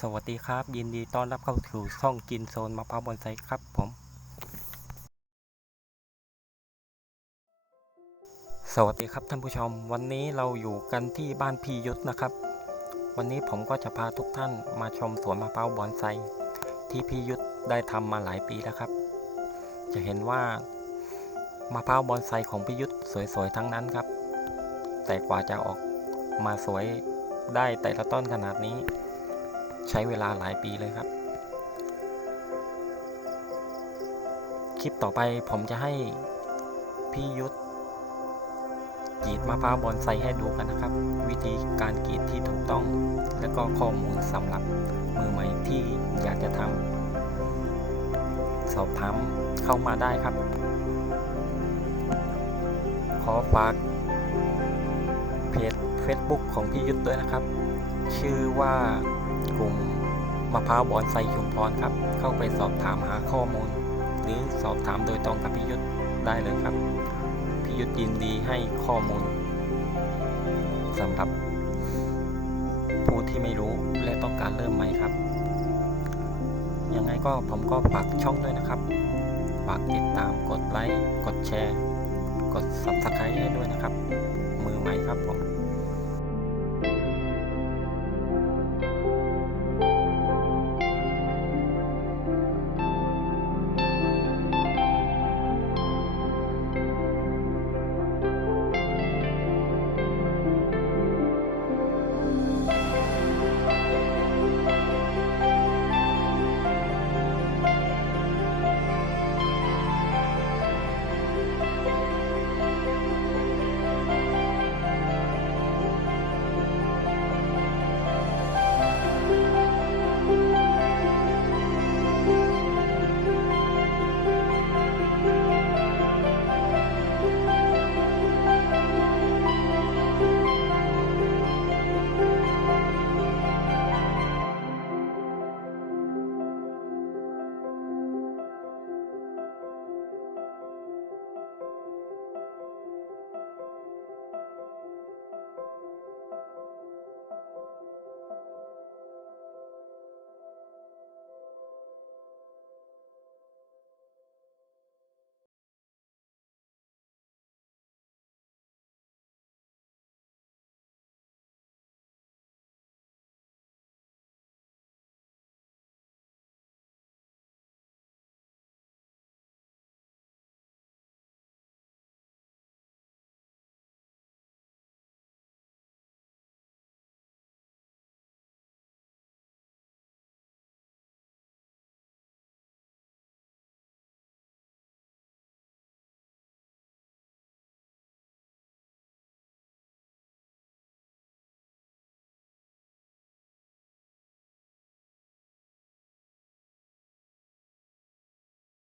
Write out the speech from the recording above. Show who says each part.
Speaker 1: สวัสดีครับ ยินดีต้อนรับเข้าสู่ช่องกินโซนมะพร้าวบอนไซครับผม สวัสดีครับท่านผู้ชม วันนี้เราอยู่กันที่บ้านพี่ยุทธนะครับ วันนี้ผมก็จะพาทุกท่านมาชมสวนมะพร้าวบอนไซที่พี่ยุทธได้ทำมาหลายปีแล้วครับ จะเห็นว่ามะพร้าวบอนไซของพี่ยุทธสวยๆทั้งนั้นครับ แต่กว่าจะออก มาสวยได้แต่ละต้นขนาดนี้ ใช้เวลาหลายปีเลยครับ คลิปต่อไปผมจะให้พี่ยุทธกรีดมะพร้าวบอนไซให้ดูกันนะครับ วิธีการกรีดที่ถูกต้อง และก็ข้อมูลสำหรับมือใหม่ที่อยากจะทำสอบถามเข้ามาได้ครับ ขอฝากเพจ Facebook ของพี่ยุทธด้วยนะครับ ชื่อว่ากลุ่มมะพร้าวบอนไซชุมพรครับ เข้าไปสอบถามหาข้อมูล หรือสอบถามโดยตรงกับพี่ยุทธได้เลยครับ พี่ยุทธยินดีให้ข้อมูลสำหรับผู้ที่ไม่รู้และต้องการเริ่มใหม่ครับ ยังไงก็ผมก็ฝากช่องด้วยนะครับ ฝากติดตามกดไลค์ กดแชร์ กด Subscribe ให้ด้วยนะครับ